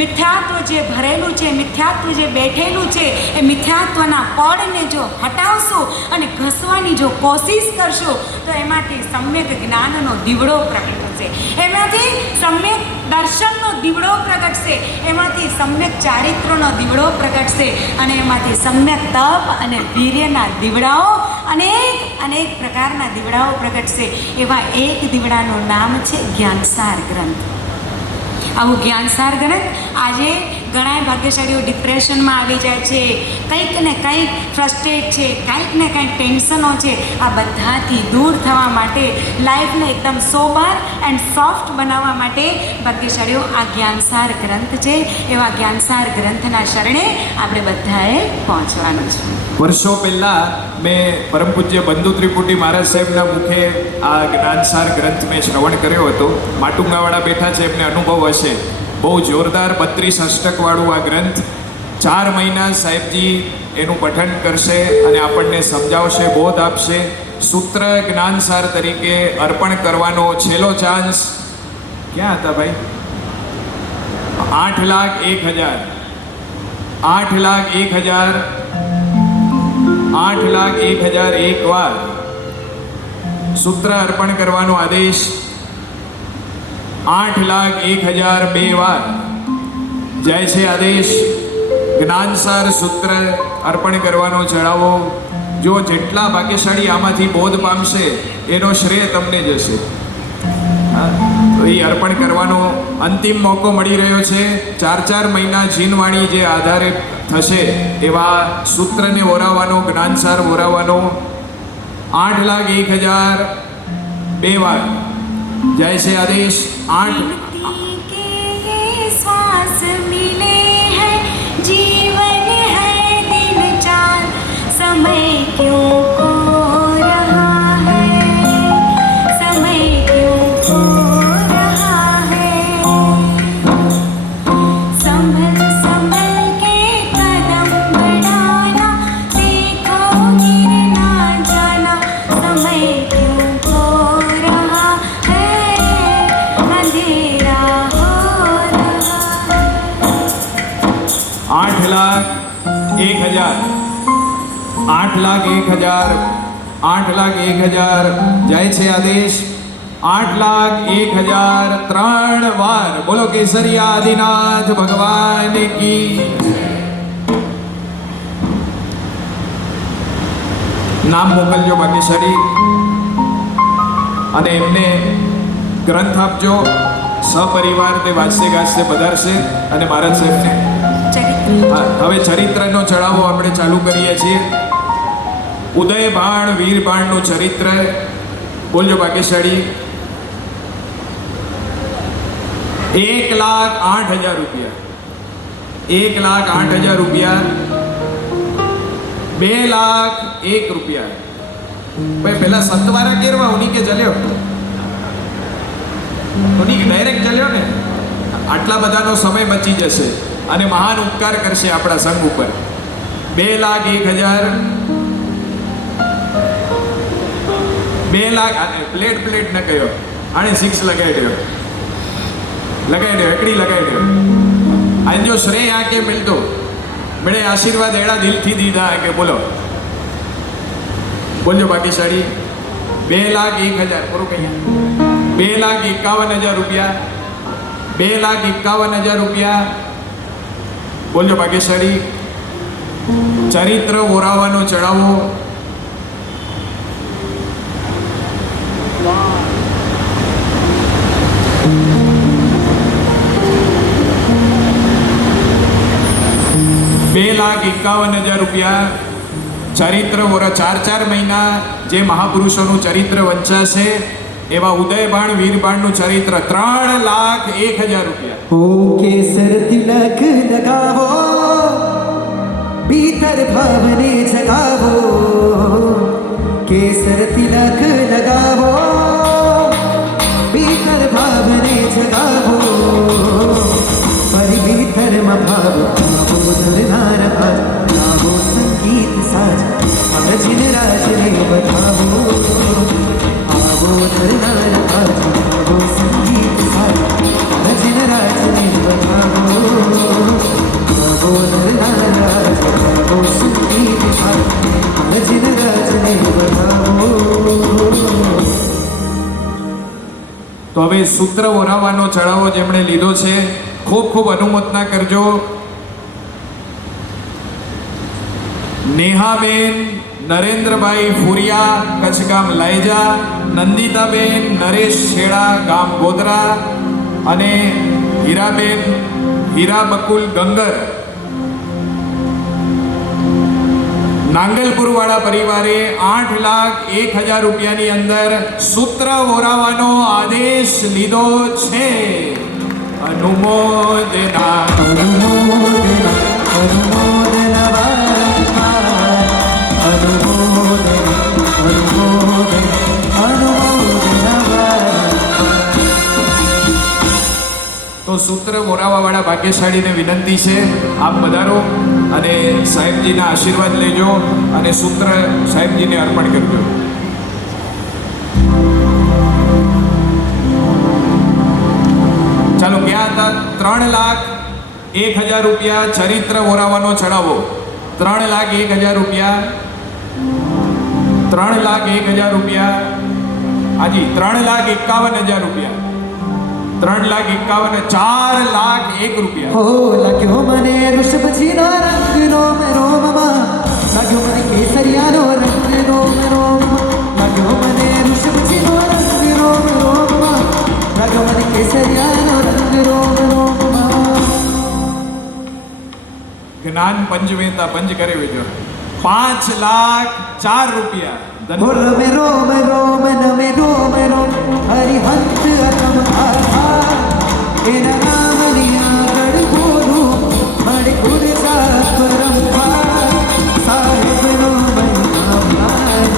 મિથ્યાત્વ જે ભરેલું છે, મિથ્યાત્વ જે બેઠેલું છે, એ મિથ્યાત્વના પડને જો હટાવશું અને ઘસવાની જો કોશિશ કરશું તો એમાંથી સમ્યક જ્ઞાનનો દીવડો પ્રગટ પ્રગટશે, એમાંથી સમ્યક દર્શનનો દીવડો પ્રગટશે, એમાંથી સમ્યક ચારિત્રનો દીવડો પ્રગટશે, અને એમાંથી સમ્યક તપ અને વીર્યના દીવડાઓ અનેક પ્રકારના દીવડાઓ પ્રગટશે. એવા એક દીવડાનું નામ છે જ્ઞાનસાર ગ્રંથ. આવું જ્ઞાનસાર ગ્રંથ આજે ઘણા ભાગ્યશાળીઓ ડિપ્રેશનમાં આવી જાય છે, કંઈક ને કંઈક ફ્રસ્ટ્રેટ છે, કંઈક ને કંઈક ટેન્શનો છે. આ બધાથી દૂર થવા માટે, લાઈફને એકદમ સોબર એન્ડ સોફ્ટ બનાવવા માટે ભાગ્યશાળીઓ આ જ્ઞાનસાર ગ્રંથ છે. એવા જ્ઞાનસાર ગ્રંથના શરણે આપણે બધાએ પહોંચવાનું છે. વર્ષો પહેલાં મેં પરમ પૂજ્ય બંધુ ત્રિપુટી મહારાજ સાહેબના મુખે આ જ્ઞાનસાર ગ્રંથ મેં શ્રવણ કર્યો હતો. માટુંગાવાળા બેઠા છે, એમને અનુભવ હશે. બહુ જોરદાર 32 અષ્ટકવાળું આ ગ્રંથ. 4 મહિના સાહેબજી એનું પઠન કરશે અને આપણને સમજાવશે, બોધ આપશે. સૂત્ર જ્ઞાનસાર તરીકે અર્પણ કરવાનો છેલ્લો ચાન્સ ક્યાં હતા ભાઈ? 8,01,000 8,01,001 વાર સૂત્ર અર્પણ કરવાનો આદેશ. 8,01,002 વાર જાય છે આદેશ. જ્ઞાનસાર સૂત્ર અર્પણ કરવાનો ચડાવો. જો જેટલા ભાગ્યશાળી આમાંથી બોધ પામશે એનો શ્રેય તમને જશે. તો એ અર્પણ કરવાનો અંતિમ મોકો મળી રહ્યો છે. 4 મહિના જીનવાણી જે આધારે થશે એવા સૂત્રને ઓરાવવાનો, જ્ઞાનસાર ઓરાવવાનો. 8,01,002 વાર જાય છે આદેશ. मिट्टी के ये श्वास मिले हैं, जीवन है दिन चार, समय क्यों खो रहा है, समय क्यों खो रहा है. संभल संभल के कदम बढ़ाना, देखो गिर ना जाना, समय क्यों खो रहा है, अंधेरा हो रहा. 8,01,000 8,01,000 જાય છે આદેશ. 8,01,003 વાર બોલો કેસરિયા આદિનાથ ભગવાન કી. નામ મોકલજો ભાગ્યશાળી અને એમને ગ્રંથ આપજો. સપરિવાર તે વાંચશે ગાજશે પધારશે. અને મહારાજ સાહેબને હવે ચરિત્રનો ચડાવો આપણે ચાલુ કરીએ છીએ. ઉદયભાણ વીરભાણનું ચરિત્ર બોલજો ભાગ્યશાળી. 1,08,000 રૂપિયા. 1,08,000 રૂપિયા. 2,01,000 રૂપિયા. ભાઈ પેલા સતવારા કેરવા ઉની કે ચલ્યો ઉની કે ડાયરેક્ટ ચલ્યો ને. આટલા બધાનો સમય બચી જશે અને મહાન ઉપકાર કરશે આપણા સંઘ ઉપર. 2,01,000 પ્લેટ ન કયો આને 6 લગાવી દો એકડી લગાવી દો. આને જો શ્રેય આ કે મિલતો મેળે આશીર્વાદ એડા દિલથી દીધા કે બોલો બોલજો ભાગ્યશાળી. 2,01,000 પૂરું કહીએ. 2,51,000 રૂપિયા. 2,51,000 રૂપિયા બોલજો ભાગ્યશાળી. ચરિત્ર ઓરાવાનો ચડાવો. ₹2,51,000 ચરિત્ર ઓરા. 4 મહિના જે મહાપુરુષોનું ચરિત્ર વંચાશે એવા ઉદયભાણ વીરભાણનું ચરિત્ર. 3,01,000 રૂપિયા. ओ केसर तिलक लगावो, भीतर भावने जगावो. केसर तिलक लगावो, भीतर भावने जगावो. परि भीतर भाव धरनार आज, नागो संगीत साज जिन राज ने बधावो. आवो धरनार आज, नागो संगीत साज जिन राज ने बधावो. आवो धरनार आज, नागो संगीत साज जिन राज ने बधावो. તો હવે સૂત્ર ઓરાવાનો ચડાવો જેમણે લીધો છે ખૂબ ખૂબ અનુમોદના કરજો. નેહાબેન નરેન્દ્રભાઈ ફુરિયા કચ્છ ગામ લાઈજા, નંદિતાબેન નરેશ છેડા ગામ ગોધરા અને હીરાબેન હીરા બકુલ ગંગર નાંગલપુરવાળા પરિવારે 8,01,000 રૂપિયાની અંદર સૂત્ર ઓરાવાનો આદેશ લીધો છે. અનુમોદના अनुमोदना अनुमोदना वारंवार अनुमोदना अनुमोदना अनुमोदना वारंवार. તો સૂત્ર મોરાવાવાળા ભાગ્યશાળીને વિનંતી છે આપ પધારો અને સાહેબજીના આશીર્વાદ લેજો અને સૂત્ર સાહેબજીને અર્પણ કરજો. ચાલો ક્યાં હતા? 3,01,000 રૂપિયા ચરિત્ર ઓરાવાનો ચડાવો. 3,01,000 રૂપિયા 3,01,000 રૂપિયા હાજી 3,51,000 રૂપિયા 3,51,000 4,01,000 રૂપિયા. हो लग्यो मने ऋषभजीनो रंग रोम रोममा लग्यो मने केसरियानो रंग रोम रोममा लग्यो मने ऋषभजीनो रंग रोम रोममा लग्यो मने केसरियानो रंग रोम रोममा. જ્ઞાન પંચવેતા પંચ કરે વેજો 5,04,000 રૂપિયા. हो रमे रोम रोम नमे रोम रोम हरिहंत अतम आधार एना नाम लिया गढ़ बोलू बड़े गुरजा परंपार साहिब नो बलिहार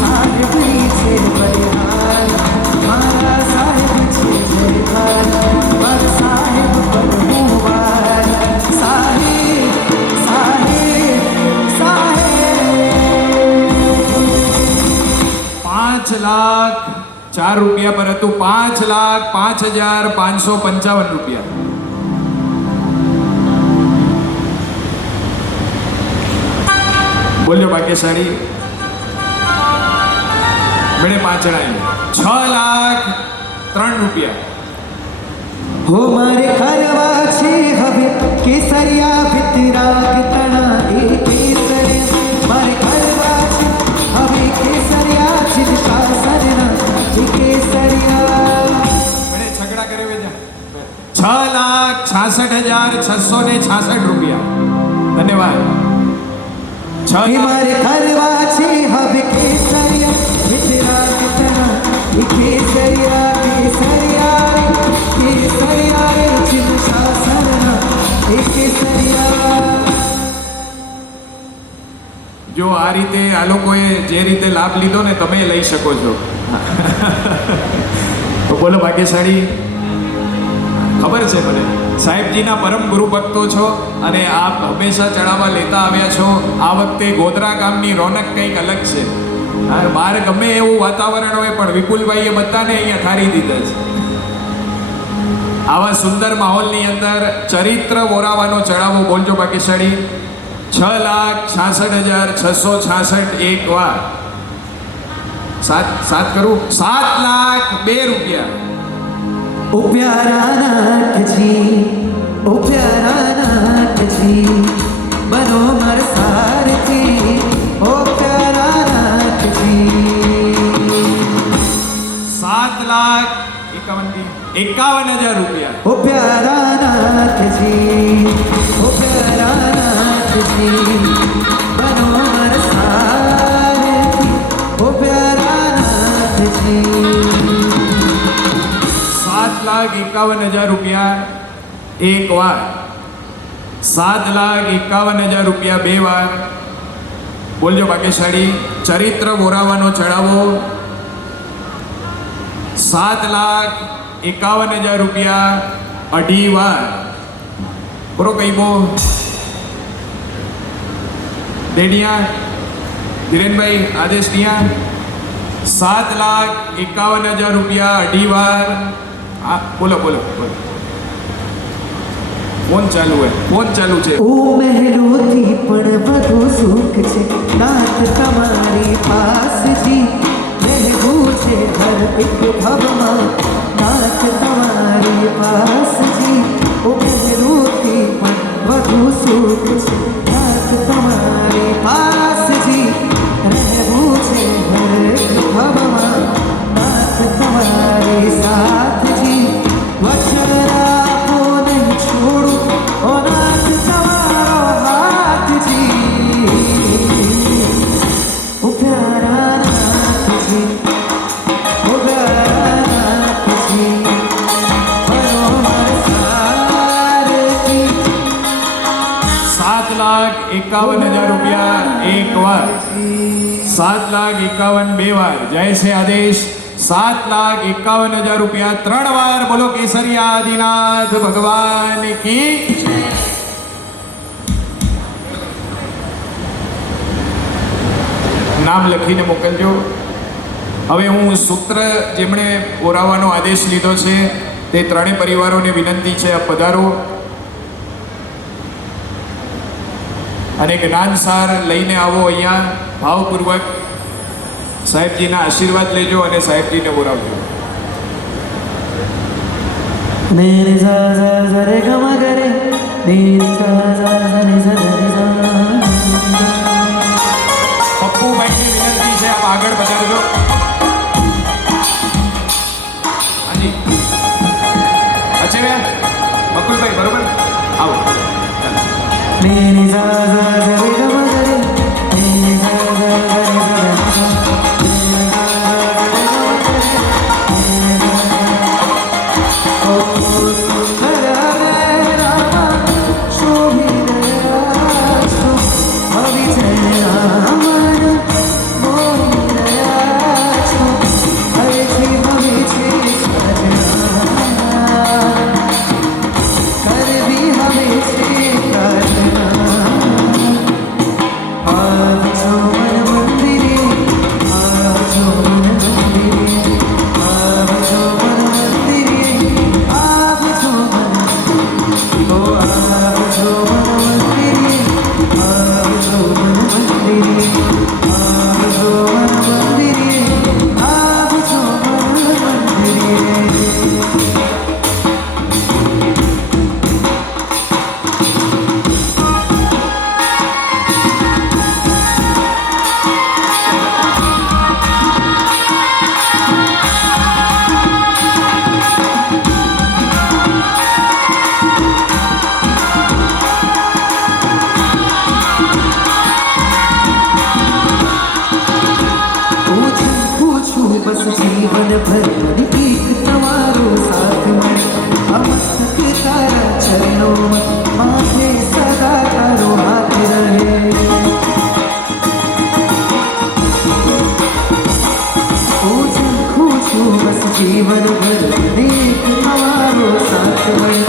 साहिब पीछे बलिहार मारा साहिब छे जयकार पर साहिब बलहुवार साहिब साहिब साहिब 5,04,000 રૂપિયા પરંતુ 5,05,555 રૂપિયા. બોલ્યો ભાગ્યશાળી મેળે 5 6,03,000 રૂપિયા. हो मारे खरवा छे हवे केसरिया भितराग तना ए केसरे मारे खरवा छे हवे केसरिया चित शासनना ए केसरिया મેળે છગડા કરે વેજા 6,66,666 રૂપિયા. ધન્યવાદ. हे मारे खरवा छे हवे केसरिया भितराग तना ए केसरिया केसरिया केसरिया चित शासनना ए केसरिया. જો આ રીતે આ લોકોએ જે રીતે લાભ લીધો ને તમે લઈ શકો છો. તો બોલો ભાગ્યશાળી. ખબર છે મને સાહેબજીના પરમ ગુરુ ભક્તો છો અને આપ હંમેશા ચડાવવા લેતા આવ્યા છો. આ વખતે ગોધરા ગામની રોનક કંઈક અલગ છે. બહાર ગમે એવું વાતાવરણ હોય પણ વિપુલભાઈએ બધાને અહીંયા ઠારી દીધા છે. આવા સુંદર માહોલની અંદર ચરિત્ર ઓરાવાનો ચડાવો બોલજો ભાગ્યશાળી. 6,66,666 એક વાર 7 કરું 7,02,000 રૂપિયા. ओ प्यारा नाथ जी ओ प्यारा नाथ जी बनो मर सारथी ओ प्यारा नाथ जी 7,51,000 રૂપિયા. ओ प्यारा नाथ जी ओ प्यारा नाथ जी बनो मर सारथी ओ प्यारा नाथ जी 7,51,000 રૂપિયા એક વાર 7,51,000 રૂપિયા બે વાર. બોલજો ભાગ્યશાળી. ચરિત્ર ઓરાવાનો ચડાવો 7,51,000 રૂપિયા અઢી વાર. બરો કઈ બો દેડિયા ધીરેનભાઈ આદેશ દિયા 7,51,000 રૂપિયા અઢી વાર. બોલો બોલો બોલો. ફોન ચાલુ છે ફોન ચાલુ છે. ओ महलोथी पण વધુ સુખ છે નાથ તમારી પાસ જી રહેવું છે હર એક ભવમાં નાથ 51,000 રૂપિયા એક વાર, 7,51,000 બે વાર, જય છે આદેશ, 7,51,000 રૂપિયા 3 વાર. બોલો કેસરિયા આદિનાથ ભગવાન કી જય. નામ લખીને મોકલજો. હવે હું સૂત્ર જેમણે ઓરાવવાનો આદેશ લીધો છે તે ત્રણેય પરિવારોને વિનંતી છે, આપ પધારો અને જ્ઞાનસાર લઈને આવો અહીંયા. ભાવપૂર્વક સાહેબજીના આશીર્વાદ લેજો અને સાહેબજીને ઓરાવજો. ને રે ઝા ઝા ઝા રે ગ મ ગ રે, ને રે ઝા ઝા ઝા રે ઝા રે ઝા. પપ્પુભાઈની વિનંતી છે, આપ આગળ પધારજો. હાજી અચેવ્યા બકુલભાઈ, બરોબર, આવો. ને રે ઝા ઝા ઝા રે ગ મ ગ રે, ને રે ઝા ઝા ઝા રે ઝા રે ઝા. ઓ સુંદર રે રામા શોભિરયા છો, અવિચરા મન મોહિરયા છો, હરેથી હવેથી સજના, કરવી હવેથી પ્રાર્થના. આવજો મન મંદિરે, આવજો મન મંદિરે, આવજો મન મંદિરે, આવજો મન, ઓ આવજો મન મંદિરે, આવજો મન મંદિરે, આવજો મન મંદિરે, આવજો મન મંદિરે. પૂછું બસ જીવન ભર એક તમારો સાથ મળે, આ મસ્તક તારા ચરણોમાં માથે સદા તારો હાથ રહે. પૂછું બસ જીવન ભર એક તમારો સાથ મળે,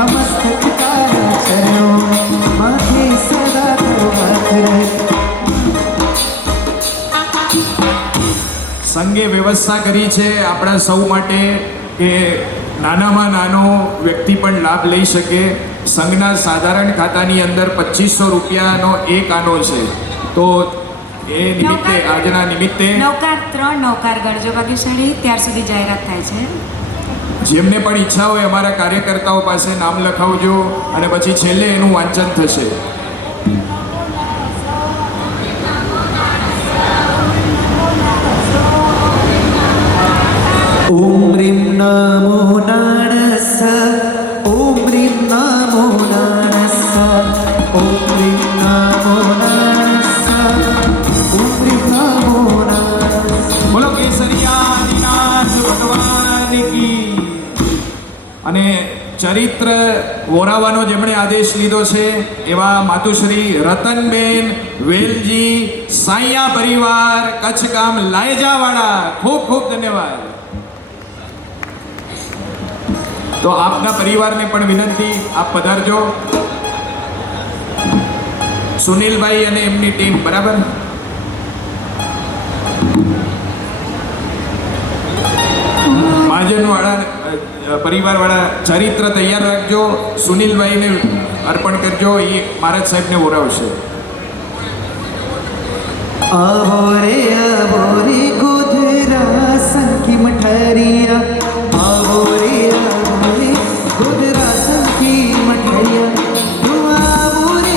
આ મસ્તક તારા ચરણોમાં માથે સદા તારો હાથ રહે. સંઘે વ્યવસ્થા કરી છે આપણા સૌ માટે કે નાનામાં નાનો વ્યક્તિ પણ લાભ લઈ શકે. સંઘના સાધારણ ખાતાની અંદર 2500 રૂપિયાનો એક આનો છે. તો એ નિમિત્તે, આજના નિમિત્તે નૌકાર 3 નૌકાર ગણજો ભાગ્યશાળી, ત્યાર સુધી જાહેરાત થાય છે. જેમને પણ ઈચ્છા હોય અમારા કાર્યકર્તાઓ પાસે નામ લખાવજો અને પછી છેલ્લે એનું વાંચન થશે. ઓમ રીમ નમો નાણસ, ઓમ રીમ નમો નાણસ, ઓમ રીમ નમો નાણસ, ઓમ રીમ નમો નાણસ. બોલો કેસરિયા આદિનાથ ભગવાન કી. અને ચરિત્ર ઓરાવાનો જેમણે આદેશ લીધો છે એવા માતુશ્રી રતનબેન વેલજી, સાયા પરિવાર, કચ્છ ગામ લાયજાવાડા, ખૂબ ખૂબ ધન્યવાદ. તો આપના પરિવારને પણ વિનંતી, આપ પધારજો. સુનિલભાઈ અને એમની ટીમ, બરાબર. મહાજનવાળા પરિવારવાળા ચરિત્ર તૈયાર રાખજો. સુનિલભાઈને અર્પણ કરજો, એ મહારાજ સાહેબને ઓરાવશે. આવો રે ગોધરા સંકી મઠરિયા, આવો રે ગોધરા સંકી મઠરિયા. તું આવો રે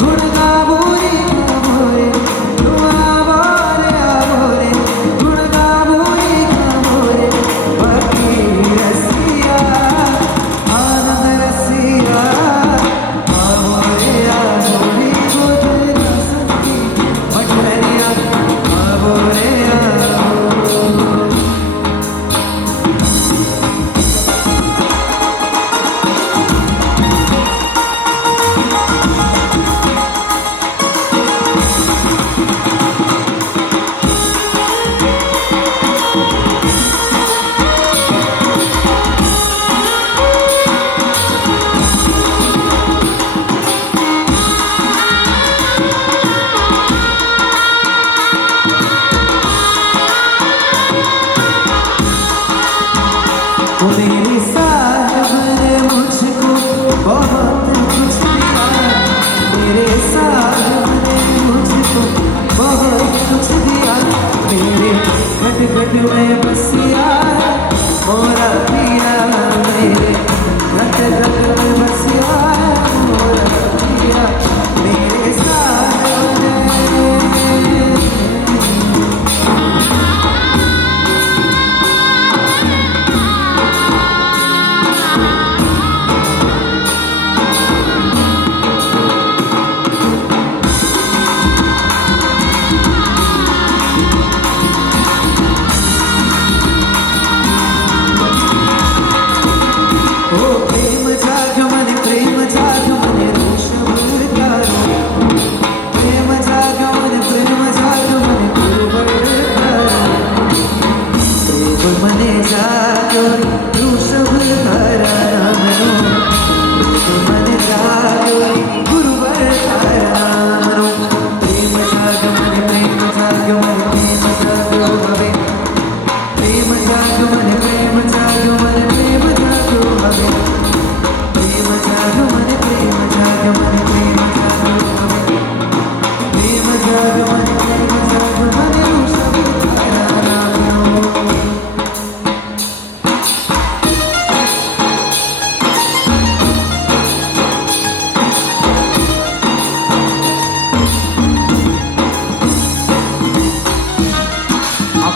ગુણ ગાવો રે, ગાવો રે. તું આવો રે ગુણ ગાવો રે, ગાવો રે. ભક્તિ રસિયા, આનંદ રસિયા, આવો રે ગોધરા સંકી મઠરિયા, આવો રે.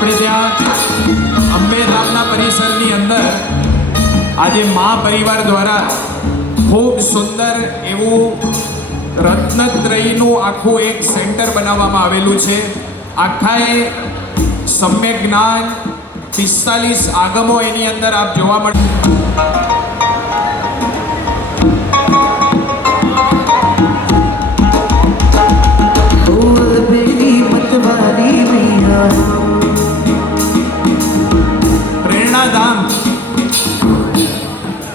આપણે ત્યાં અંબેધામના પરિસરની અંદર આજે મા પરિવાર દ્વારા ખૂબ સુંદર એવું રત્નત્રયીનું આખું એક સેન્ટર બનાવવામાં આવેલું છે. આખાએ સમ્યક જ્ઞાન 45 આગમો એની અંદર આપ જોવા મળે. बोल बेली मतवाली मैया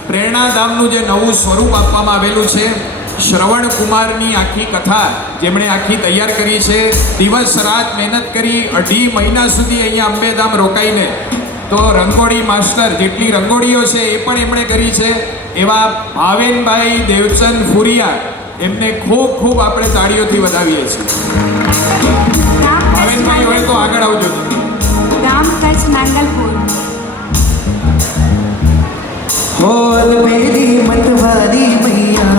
પ્રેરણાધામનું જે નવું સ્વરૂપ આપવામાં આવેલું છે, શ્રવણ કુમારની આખી કથા જેમણે આખી તૈયાર કરી છે, દિવસ રાત મહેનત કરી 2.5 મહિના સુધી અહીંયા અંબેધામ રોકાઈને તો રંગોળી માસ્ટર જેટલી રંગોળીઓ છે એ પણ એમણે કરી છે. એવા ભાવેનભાઈ દેવચંદ ફુરિયા, એમને ખૂબ ખૂબ આપણે તાળીઓથી વધાવીએ છીએ. ભાવેનભાઈ હોય તો આગળ આવજો. ગામ કચ્છ નાંગલપુર. बोल बेली मतवाली मैया